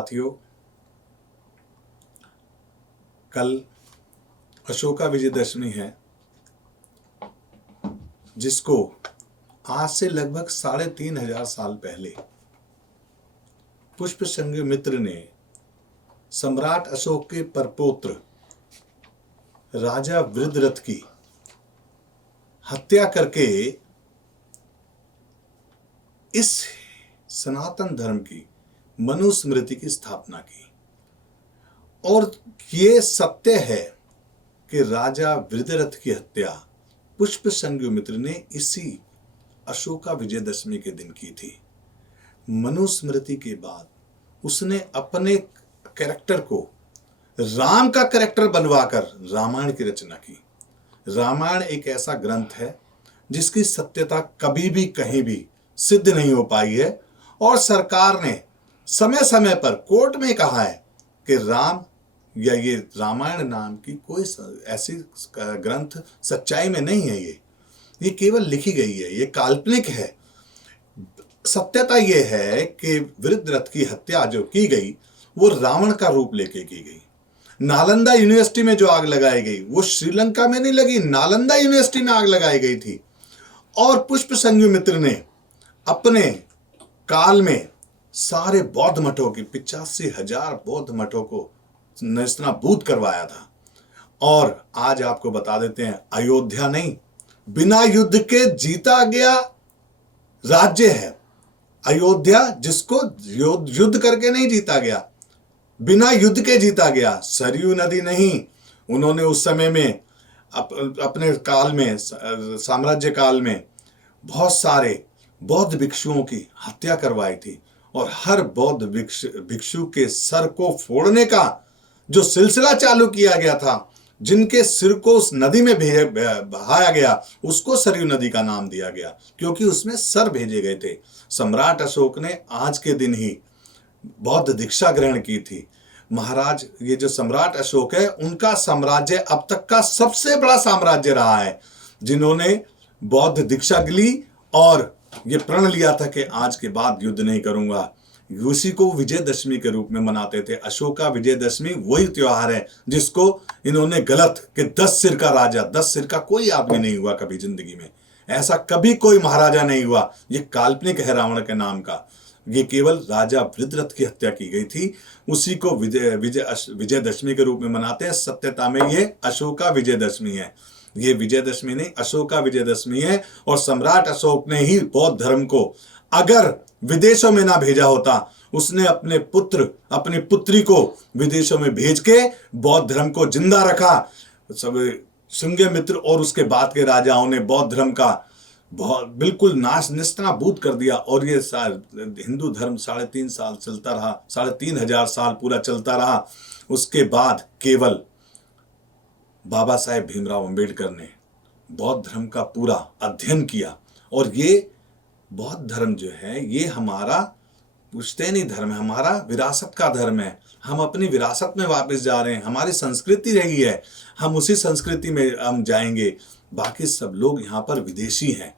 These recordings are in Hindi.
साथियों, कल अशोका विजयदशमी है, जिसको आज से लगभग 3,500 साल पहले पुष्पशंग मित्र ने सम्राट अशोक के परपौत्र राजा वृद्धरथ की हत्या करके इस सनातन धर्म की मनुस्मृति की स्थापना की। और ये सत्य है कि राजा वृद्धरथ की हत्या पुष्पशंग मित्र ने इसी अशोका विजयदशमी के दिन की थी। मनुस्मृति के बाद उसने अपने कैरेक्टर को राम का कैरेक्टर बनवाकर रामायण की रचना की। रामायण एक ऐसा ग्रंथ है जिसकी सत्यता कभी भी कहीं भी सिद्ध नहीं हो पाई है, और सरकार ने समय समय पर कोर्ट में कहा है कि राम या ये रामायण नाम की कोई ऐसी ग्रंथ सच्चाई में नहीं है। ये केवल लिखी गई है, ये काल्पनिक है। सत्यता ये है कि वृद्धरथ की हत्या जो की गई वो रावण का रूप लेके की गई। नालंदा यूनिवर्सिटी में जो आग लगाई गई वो श्रीलंका में नहीं लगी, नालंदा यूनिवर्सिटी में आग लगाई गई थी। और पुष्पशंग मित्र ने अपने काल में सारे बौद्ध मठों की 85,000 बौद्ध मठों को नेस्तनाबूद करवाया था। और आज आपको बता देते हैं, अयोध्या नहीं, बिना युद्ध के जीता गया राज्य है अयोध्या, जिसको युद्ध करके नहीं जीता गया, बिना युद्ध के जीता गया। सरयू नदी नहीं, उन्होंने उस समय में अपने काल में, साम्राज्य काल में बहुत सारे बौद्ध भिक्षुओं की हत्या करवाई थी, और हर बौद्ध भिक्षु के सर को फोड़ने का जो सिलसिला चालू किया गया था, जिनके सिर को उस नदी में बहाया गया, उसको सरयू नदी का नाम दिया गया, क्योंकि उसमें सर भेजे गए थे। सम्राट अशोक ने आज के दिन ही बौद्ध दीक्षा ग्रहण की थी। महाराज, ये जो सम्राट अशोक है, उनका साम्राज्य अब तक का सबसे बड़ा साम्राज्य रहा है, जिन्होंने बौद्ध दीक्षा ली और ये प्रण लिया था कि आज के बाद युद्ध नहीं करूंगा। उसी को विजयदशमी के रूप में मनाते थे। अशोका विजयदशमी वही त्योहार है जिसको इन्होंने गलत कि 10 सिर का राजा, 10 सिर का कोई आदमी नहीं हुआ कभी जिंदगी में, ऐसा कभी कोई महाराजा नहीं हुआ। ये काल्पनिक है रावण के नाम का। ये केवल राजा वृद्धरथ की हत्या की गई थी, उसी को विजयदशमी के रूप में मनाते हैं। सत्यता में ये अशोका विजयदशमी है। ये विजयदशमी नहीं, अशोका विजयदशमी है। और सम्राट अशोक ने ही बौद्ध धर्म को अगर विदेशों में ना भेजा होता, उसने अपने पुत्र, अपनी पुत्री को विदेशों में भेज के बौद्ध धर्म को जिंदा रखा। सब शुंग मित्र और उसके बाद के राजाओं ने बौद्ध धर्म का बहुत बिल्कुल नाश नेस्तनाबूद कर दिया। और ये हिंदू धर्म 3.5 साल चलता रहा, 3,500 साल पूरा चलता रहा। उसके बाद केवल बाबा साहेब भीमराव अंबेडकर ने बौद्ध धर्म का पूरा अध्ययन किया। और ये बौद्ध धर्म जो है, ये हमारा पुश्तैनी धर्म है, हमारा विरासत का धर्म है। हम अपनी विरासत में वापस जा रहे हैं। हमारी संस्कृति रही है, हम उसी संस्कृति में हम जाएंगे। बाकी सब लोग यहाँ पर विदेशी हैं,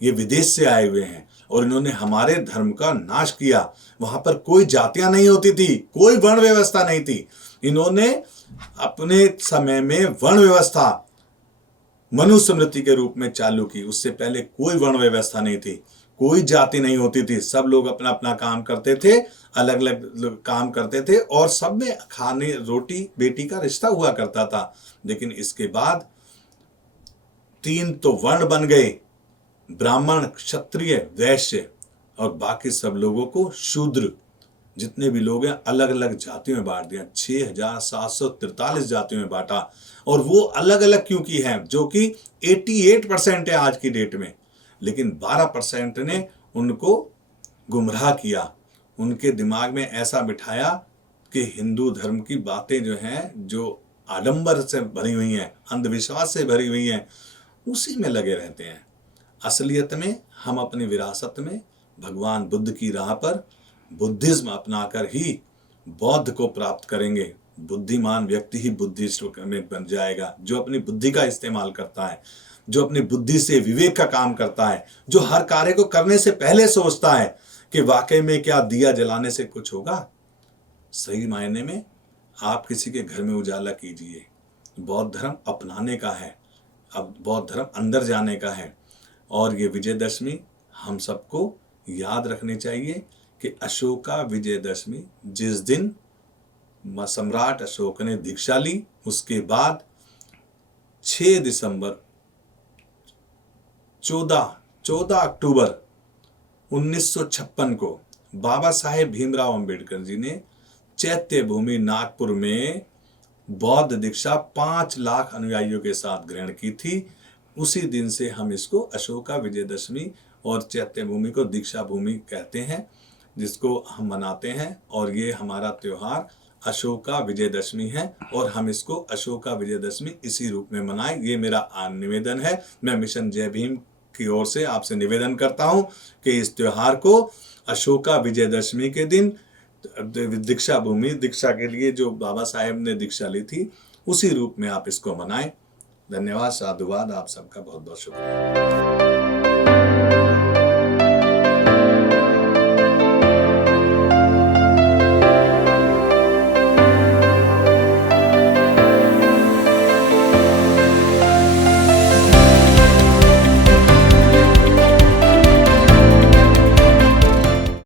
ये विदेश से आए हुए हैं, और इन्होंने हमारे धर्म का नाश किया। वहाँ पर कोई जातियाँ नहीं होती थी, कोई वर्ण व्यवस्था नहीं थी। इन्होंने अपने समय में वर्ण व्यवस्था मनुस्मृति के रूप में चालू की। उससे पहले कोई वर्ण व्यवस्था नहीं थी, कोई जाति नहीं होती थी। सब लोग अपना अपना काम करते थे, अलग अलग काम करते थे, और सब में खाने रोटी बेटी का रिश्ता हुआ करता था। लेकिन इसके बाद 3 तो वर्ण बन गए, ब्राह्मण, क्षत्रिय, वैश्य, और बाकी सब लोगों को शूद्र, जितने भी लोग हैं अलग अलग जातियों में बांट दिया। 6,743 जातियों में बांटा। और वो अलग अलग क्यों की हैं, जो कि 88% है आज की डेट में, लेकिन 12% ने उनको गुमराह किया। उनके दिमाग में ऐसा बिठाया कि हिंदू धर्म की बातें जो हैं, जो आडंबर से भरी हुई हैं, अंधविश्वास से भरी हुई हैं, उसी में लगे रहते हैं। असलियत में हम अपनी विरासत में भगवान बुद्ध की राह पर बुद्धिज्म अपनाकर ही बौद्ध को प्राप्त करेंगे। बुद्धिमान व्यक्ति ही बुद्धिस्ट में बन जाएगा, जो अपनी बुद्धि का इस्तेमाल करता है, जो अपनी बुद्धि से विवेक का काम करता है, जो हर कार्य को करने से पहले सोचता है कि वाकई में क्या दिया जलाने से कुछ होगा, सही मायने में आप किसी के घर में उजाला कीजिए। बौद्ध धर्म अपनाने का है, अब बौद्ध धर्म अंदर जाने का है। और ये विजयदशमी हम सबको याद रखनी चाहिए कि अशोका विजयदशमी जिस दिन सम्राट अशोक ने दीक्षा ली, उसके बाद 6 दिसंबर 14 अक्टूबर 1956 को बाबा साहेब भीमराव अंबेडकर जी ने चैत्य भूमि नागपुर में बौद्ध दीक्षा 5 लाख अनुयायियों के साथ ग्रहण की थी। उसी दिन से हम इसको अशोका विजयदशमी और चैत्य भूमि को दीक्षा भूमि कहते हैं, जिसको हम मनाते हैं। और ये हमारा त्योहार अशोका विजयदशमी है और हम इसको अशोका विजयदशमी इसी रूप में मनाएं, ये मेरा निवेदन है। मैं मिशन जय भीम की ओर से आपसे निवेदन करता हूं कि इस त्योहार को अशोका विजयदशमी के दिन दीक्षा भूमि, दीक्षा के लिए जो बाबा साहेब ने दीक्षा ली थी, उसी रूप में आप इसको मनाएं। धन्यवाद, साधुवाद, आप सबका बहुत बहुत शुक्रिया।